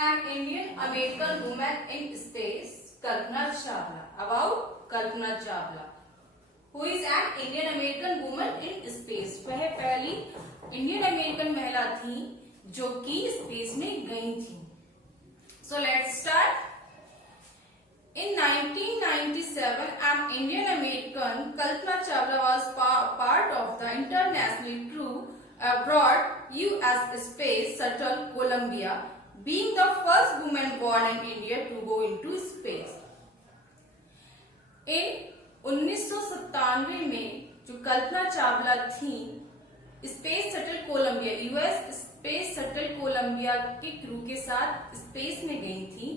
An Indian American woman in space, Kalpana Chawla. About Kalpana Chawla, who is an Indian American woman in space. वह पहली Indian American महिला थी जो कि space में गई थी. So let's start. In 1997, an Indian American, Kalpana Chawla, was part of the international crew aboard U.S. Space Shuttle Columbia, being the first woman born in India to go into space. In 1997 में जो कल्पना चावला थी space shuttle Columbia US space shuttle Columbia के crew के साथ space में गई थी,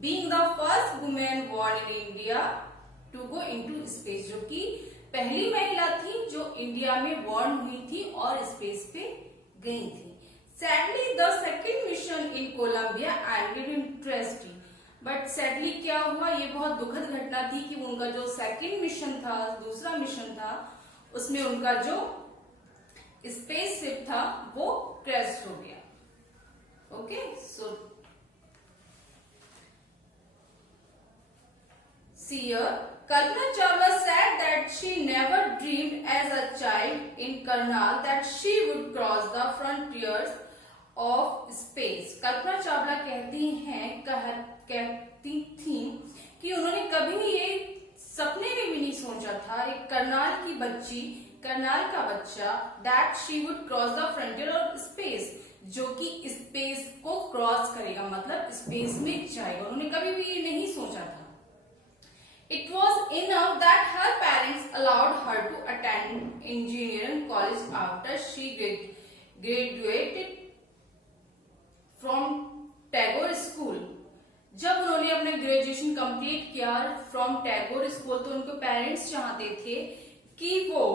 being the first women born in India to go into space, जो कि पहली महिला थी जो इंडिया में बोर्न हुई थी और स्पेस पे गई थी. Sadly, the second mission in Columbia ended in tragedy. But sadly क्या हुआ, ये बहुत दुखद घटना थी कि उनका जो सेकंड मिशन था, दूसरा मिशन था, उसमें उनका जो स्पेस शिप था वो क्रैश हो गया. Okay, so Kalpana Chawla said that she never dreamed as a child in Karnal that she would cross the frontiers of space. Kalpana Chawla कहती थी कि उन्होंने कभी ये सपने में भी नहीं सोचा था, एक करनाल की बच्ची, करनाल का बच्चा, that she would cross the frontier of space, जो कि स्पेस को क्रॉस करेगा, मतलब स्पेस में जाएगा. उन्होंने कभी भी ये नहीं सोचा था. It was enough that her parents allowed her to attend engineering college after she graduated from Tagore school. जब उन्होंने अपने ग्रेजुएशन कंप्लीट किया फ्रॉम टैगोर स्कूल तो उनके पेरेंट्स चाहते थे कि वो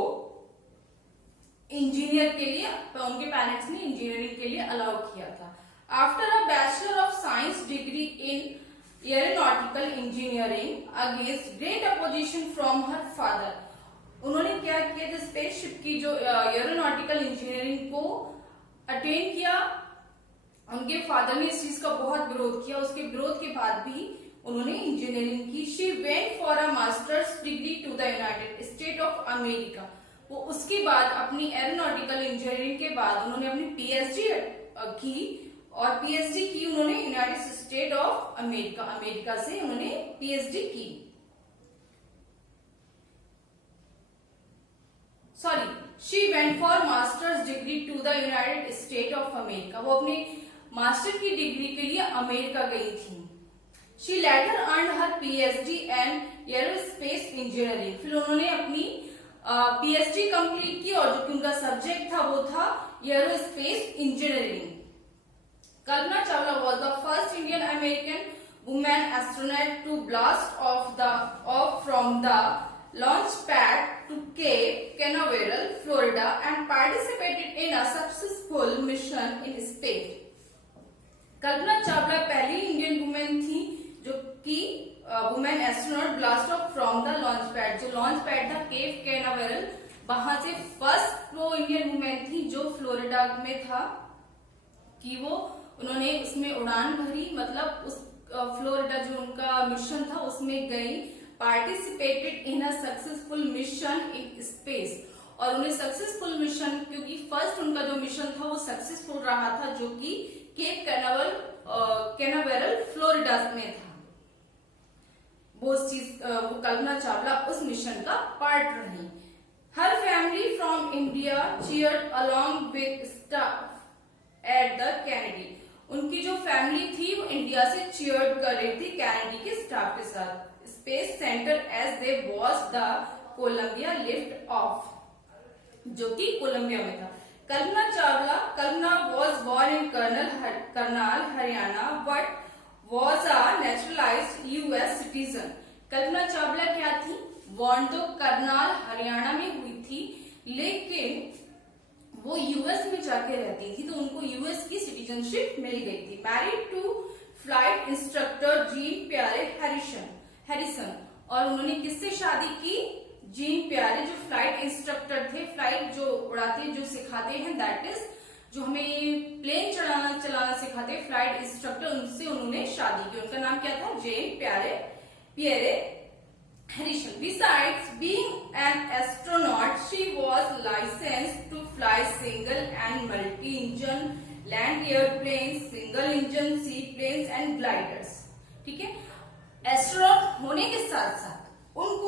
इंजीनियर के लिए, उनके पेरेंट्स ने इंजीनियरिंग के लिए अलाउ किया था. After a bachelor of science degree in aeronautical engineering against great opposition from her father, उन्होंने क्या किया, जो स्पेसशिप की जो एरोनॉटिकल इंजीनियरिंग को अटेन किया, उनके फादर ने इस चीज का बहुत विरोध किया. उसके विरोध के बाद भी उन्होंने इंजीनियरिंग की. She went for a masters degree to the United State of America. वो उसके बाद अपनी एरोनॉटिकल इंजीनियरिंग के बाद उन्होंने अपनी पीएचडी की, और पीएचडी की उन्होंने United State of America, America से उन्होंने पीएचडी की. Sorry, she went for masters degree to the United State of America. वो अपने मास्टर की डिग्री के लिए अमेरिका गई थी. She later earned her PhD and aerospace engineering. फिर उन्होंने अपनी पीएचडी कंप्लीट की और जो कि उनका सब्जेक्ट था वो था aerospace engineering. Kalpana Chawla was the first Indian American women astronaut to blast off from the launch pad to Cape Canaveral, Florida, and participated in a successful mission in space. Kalpana Chawla पहली Indian women थी जो कि women astronaut blast off from the launch pad, जो launch pad था Cape Canaveral, वहां से first वो Indian women थी जो फ्लोरिडा में था कि वो उन्होंने उसमें उड़ान भरी, मतलब उस फ्लोरिडा जो उनका मिशन था उसमें गई. Participated in a successful mission in space, और उन्हें सक्सेसफुल मिशन, क्योंकि फर्स्ट उनका जो मिशन था वो सक्सेसफुल रहा था, जो कि केप कैनावेरल फ्लोरिडा में था. वो कल्पना चावला उस मिशन का पार्ट रही. Her family from India cheered along with staff at the Kennedy. उनकी जो फैमिली थी वो इंडिया से चीयर्ड कर रही थी कैनेडी के स्टाफ के साथ. Space centre as they watch the Columbia lift off, जो कि कोलंबिया में था. Kalpana was born in Karnal Haryana but was a naturalised US citizen. Kalpana Chawla क्या थी, बोर्न तो करनाल हरियाणा में हुई थी, लेकिन वो यूएस में जाके रहती थी तो उनको यूएस की सिटीजनशिप मिल गई थी. Married to flight instructor Jean Pierre Harrison, और उन्होंने किससे शादी की, जीन प्यारे जो फ्लाइट इंस्ट्रक्टर थे, फ्लाइट जो उड़ाते जो सिखाते हैं, दैट इज जो हमें प्लेन चलाना सिखाते फ्लाइट इंस्ट्रक्टर, उनसे उन्होंने शादी की। उनका नाम क्या था? Jean Pierre Harrison. Besides being an astronaut, she was licensed to fly single and multi-engine land airplanes, single engine seaplanes and gliders। ठीक है, एस्ट्रोनॉट होने के साथ साथ उनको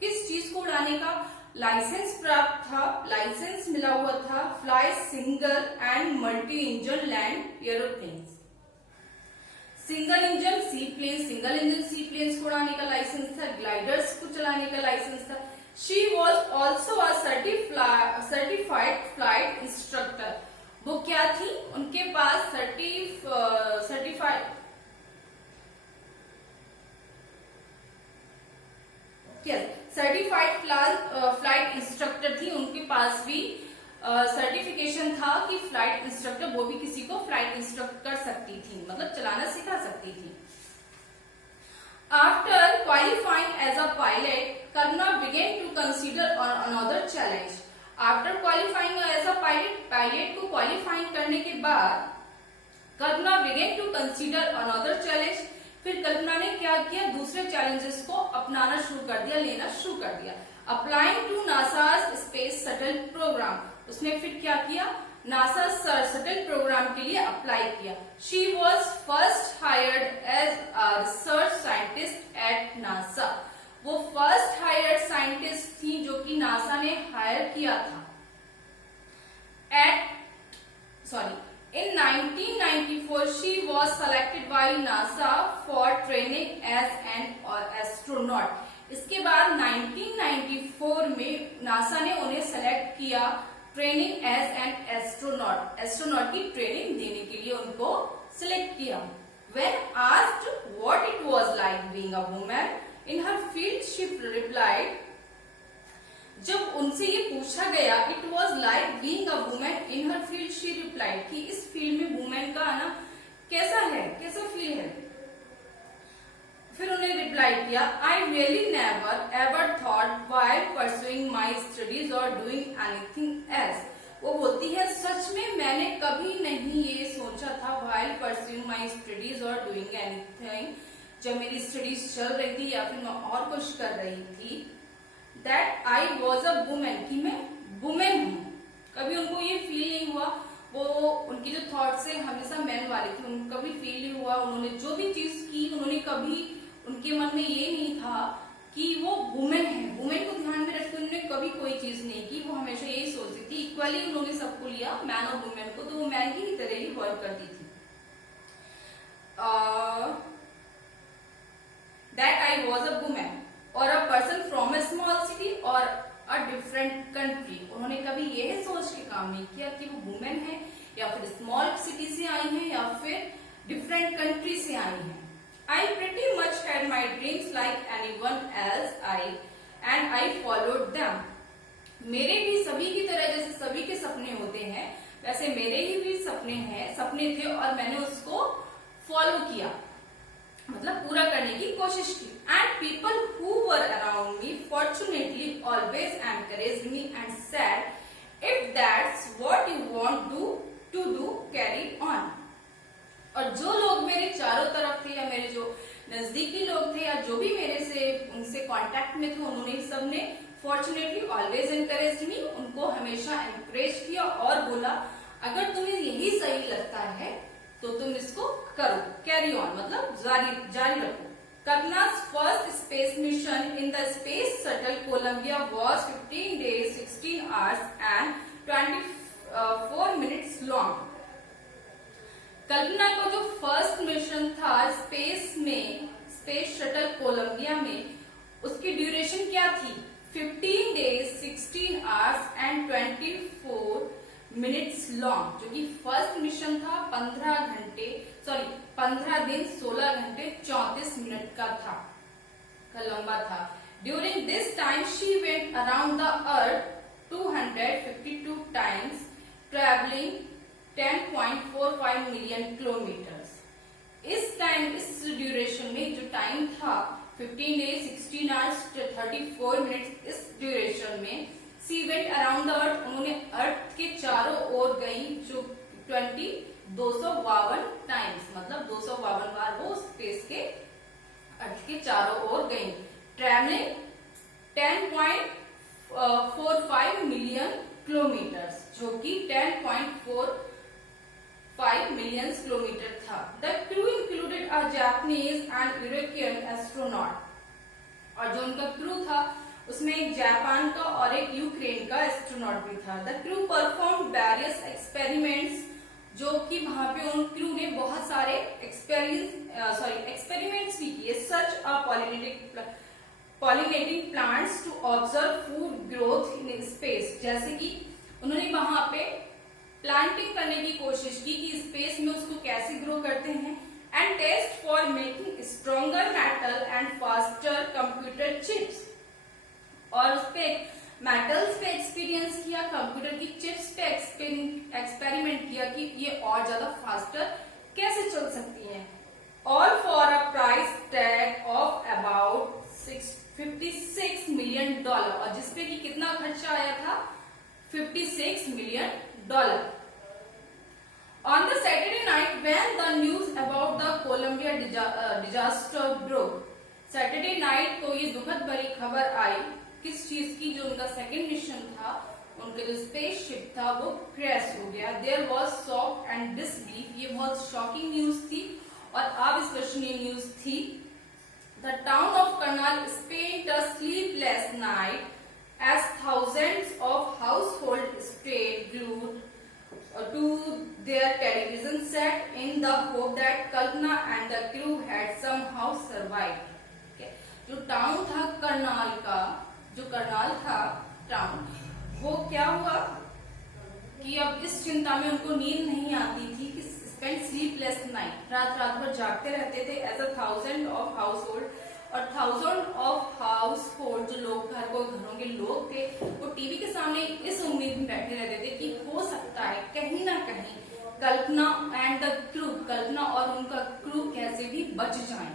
किस चीज को उड़ाने का लाइसेंस प्राप्त था, लाइसेंस मिला हुआ था? Fly single and multi engine land aeroplanes, single engine seaplanes को उड़ाने का लाइसेंस था, ग्लाइडर्स को चलाने का लाइसेंस था। She was also a certified flight instructor. वो क्या थी? उनके पास सर्टिफाइड फ्लाइट इंस्ट्रक्टर थी। उनके पास भी सर्टिफिकेशन था कि फ्लाइट इंस्ट्रक्टर, वो भी किसी को फ्लाइट इंस्ट्रक्ट कर सकती थी, मतलब चलाना सिखा सकती थी। After qualifying as a pilot, Kalpana began to consider another challenge. After qualifying as a pilot को क्वालिफाइंग करने के बाद Kalpana began to consider another challenge. फिर कल्पना ने क्या किया? दूसरे चैलेंजेस को अपनाना शुरू कर दिया, लेना शुरू कर दिया। Applying to NASA's space shuttle programme, उसने फिर क्या किया? नासा शटल प्रोग्राम के लिए अप्लाई किया। She was first hired as a research scientist at NASA. वो फर्स्ट हायर्ड साइंटिस्ट थी जो कि नासा ने हायर किया था। In 1994, she was selected by NASA for training as an astronaut. इसके बाद 1994 में नासा ने उन्हें सेलेक्ट किया training as an astronaut, astronaut की ट्रेनिंग देने के लिए उनको सिलेक्ट किया। When asked what it was like being a woman in her field, she replied, जब उनसे ये पूछा गया it was like being a women in her field, she replied कि इस फील्ड में वुमेन का आना कैसा है, कैसा फील है। फिर उन्हें रिप्लाई किया, I really never ever thought while pursuing my studies और डूइंग एनीथिंग एल्स। वो बोलती है, सच में मैंने कभी नहीं ये सोचा था व्हाइल परसुइंग माई स्टडीज और डूइंग एनीथिंग, जब मेरी स्टडीज चल रही थी या फिर मैं और कुछ कर रही थी, that I was a women, कि मैं वुमेन हूं। कभी उनको ये फील नहीं हुआ, वो उनकी जो थॉट्स है हमेशा मैन वाली थी, उनको कभी फील नहीं हुआ, उन्होंने जो भी चीज की उन्होंने कभी उनके मन में ये नहीं था कि वो वुमेन है। वुमेन को ध्यान में रखते उन्होंने कभी कोई चीज नहीं की, वो हमेशा यही सोचती थी। इक्वली उन्होंने सबको लिया, मैन और वुमेन को, तो वो मैन की ही तरह ही वर्क करती थी। That I was a women और a person from a small city और अ डिफरेंट कंट्री। उन्होंने कभी यह सोच के काम नहीं किया कि वो वुमेन है या फिर स्मॉल सिटी से आई है या फिर डिफरेंट कंट्री से आई है। I pretty much had my dreams like anyone else, and I followed them. मेरे भी सभी की तरह, जैसे सभी के सपने होते हैं वैसे मेरे ही भी सपने थे और मैंने उसको फॉलो किया, मतलब पूरा करने की कोशिश की। And people who were around me fortunately always encouraged me and said, if that's what you want to do, carry on. और जो लोग मेरे चारों तरफ थे या मेरे जो नजदीकी लोग थे या जो भी मेरे से उनसे कांटेक्ट में थे, उन्होंने सबने फॉर्चुनेटली ऑलवेज एनकरेज मी, उनको हमेशा एनकरेज किया और बोला अगर तुम्हें यही सही लगता है तो तुम इसको करो, कैरी ऑन, मतलब जारी रखो। कल्पना's first space mission in the space shuttle Columbia was 15 days, 16 hours and 24 minutes long. कल्पना का जो फर्स्ट मिशन था स्पेस शटल कोलंबिया में, उसकी ड्यूरेशन क्या थी? 15 days, 16 hours and 24 minutes long, जो कि फर्स्ट मिशन था 15 दिन 16 घंटे 34 मिनट का लंबा था। During this time she went around the earth 252 times, travelling 10.45 million kilometres. इस ड्यूरेशन में जो टाइम था 15 डेज, 16 आवर्स, 34 मिनट्स, इस ड्यूरेशन में she went around the earth, उन्होंने अर्थ के चारों ओर गई, जो 252 टाइम्स, मतलब 252 बार वो स्पेस के अर्थ के चारों ओर गई, ट्रैवलिंग 10.45 मिलियन किलोमीटर, जो कि 10.45 मिलियन किलोमीटर था। The crew included a Japanese and European astronaut, और जो उनका क्रू था उसमें एक जापान का और एक यूक्रेन का एस्ट्रोनॉट भी था। The crew perform various experiments, जो कि वहां पे उन क्रू ने बहुत सारे एक्सपेरिमेंट्स भी किए, such a pollinating plants to observe food growth in space, जैसे कि उन्होंने वहां पे प्लांटिंग करने की कोशिश की कि स्पेस में उसको कैसे ग्रो करते हैं, and test for making stronger metal and faster computer chips, और उस पे मेटल्स पे एक्सपीरियंस किया, कंप्यूटर की चिप्स पे एक्सपेरिमेंट किया कि ये और ज्यादा फास्टर कैसे चल सकती हैं, all for a price tag of about $56 million, और जिसपे कि कितना खर्चा आया था, $56 million. On the Saturday night when the news about the Columbia disaster broke, Saturday night को ये दुखद भरी खबर आई, किस चीज की, जो उनका सेकेंड मिशन था, उनका जो स्पेसशिप था वो क्रैश हो गया। There was shock and disbelief, ये बहुत शॉकिंग न्यूज थी और अविश्वसनीय न्यूज थी। The town of Karnal spent a sleepless night as thousands of households stayed glued to their television set in the hope that Kalpana and the crew had somehow survived. Okay. जो town था करनाल का, जो करनाल था town, वो क्या हुआ कि अब इस चिंता में उनको नींद नहीं आती थी कि स्पेंड स्लीपलेस नाइट, रात भर जागते रहते थे, as a thousand of household, और थाउजेंड ऑफ हाउस होल्ड जो लोग घरों के लोग थे, वो टीवी के सामने इस उम्मीद में बैठे रहते थे कि हो सकता है कहीं ना कहीं कल्पना एंड द क्रू, कल्पना और उनका क्रू कैसे भी बच जाएं।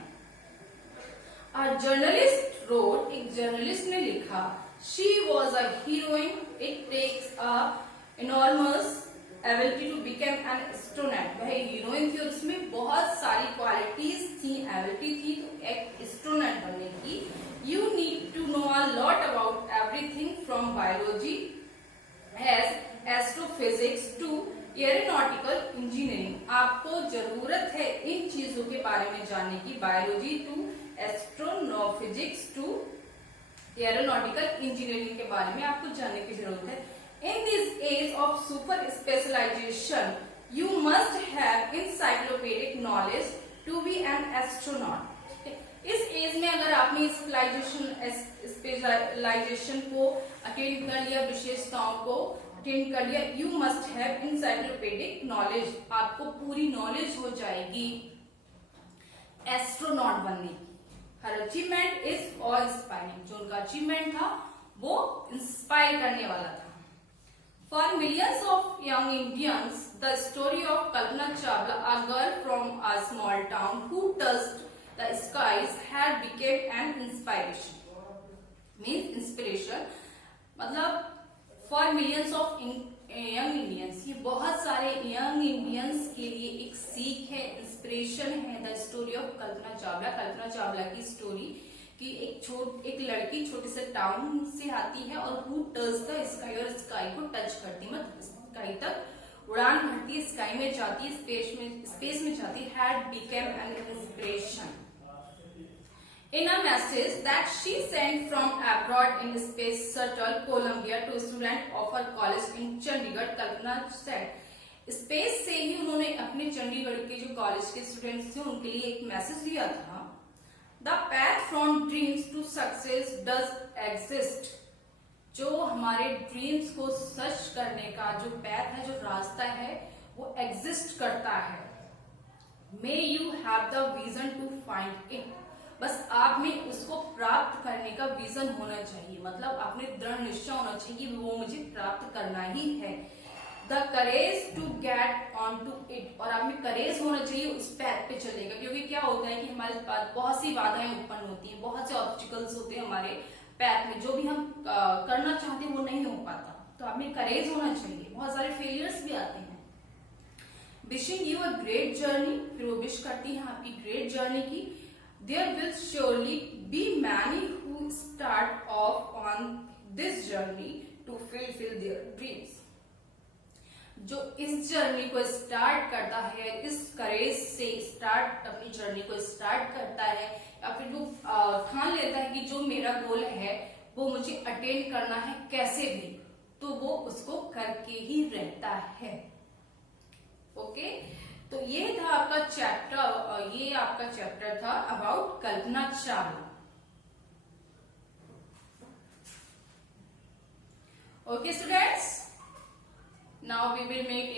जर्नलिस्ट रोड, एक जर्नलिस्ट ने लिखा, she was a heroine, it takes a enormous ability to become an astronaut, वह हीरोइन थी और उसमें बहुत सारी क्वालिटीज थी, एबिलिटी थी, तो एक एस्ट्रोनॉट बनने की। You need to know a lot about everything from biology astrophysics to aeronautical engineering, आपको जरूरत है इन चीजों के बारे में जानने की, biology to astrophysics to aeronautical engineering के बारे में आपको जानने की जरूरत है। In this age of super specialization, you must have encyclopedic knowledge to be an astronaut. इस एज में अगर आपने स्पेशलाइजेशन को अटेंड कर लिया, विशेषताओं को अटेंड कर लिया, you must have encyclopedic knowledge, आपको पूरी नॉलेज हो जाएगी एस्ट्रोनॉट बनने की। हर अचीवमेंट इज ऑल इंस्पायरिंग, जो उनका अचीवमेंट था वो इंस्पायर करने वाला था। For millions of young Indians, the story of Kalpana Chawla, a girl from a small town who touched the skies, had become an inspiration. Means inspiration, मतलब for millions of young Indians, ये बहुत सारे young Indians के लिए एक सीख है, inspiration है। The story of Kalpana Chawla, Kalpana Chawla की स्टोरी कि एक लड़की छोटे से टाउन से आती है और हु टच द स्काई, और स्काई को टच करती, मतलब स्काई तक उड़ान भरती, स्काई में जाती, स्पेस में जाती, had become an inspiration. In a message that she sent from abroad in space shuttle Columbia to students of her college in Chandigarh, Kalpana said, space से ही उन्होंने अपने चंडीगढ़ के जो कॉलेज के स्टूडेंट्स थे उनके लिए एक मैसेज दिया था। The path from dreams to success does exist, जो हमारे ड्रीम्स को सच करने का जो पैथ है, जो रास्ता है, वो एग्जिस्ट करता है। May you have the vision to find it, बस आप में उसको प्राप्त करने का विजन होना चाहिए, मतलब आपने दृढ़ निश्चय होना चाहिए कि वो मुझे प्राप्त करना ही है। The courage to get on to it, और आप में करेज होना चाहिए उस पैथ पे चलेगा, क्योंकि क्या होता है कि हमारे पास बहुत सी बाधाएं उत्पन्न होती हैं, बहुत से ऑब्स्टिकल्स होते हैं हमारे पैथ में जो भी हम करना चाहते हैं वो नहीं हो पाता, तो आप में करेज होना चाहिए। बहुत सारे फेलियर्स भी आते हैं। Wishing you a great journey, फिर वो विश करती हैं आपकी ग्रेट जर्नी की। There will surely be many who start off on this journey to fulfil their dreams. जो इस जर्नी को स्टार्ट करता है, इस करेज से स्टार्ट अपनी जर्नी को स्टार्ट करता है, या फिर जो ठान लेता है कि जो मेरा गोल है वो मुझे अटेन करना है कैसे भी, तो वो उसको करके ही रहता है। ओके, तो ये था आपका चैप्टर, ये आपका चैप्टर था about Kalpana Chawla. Okay students, now we will make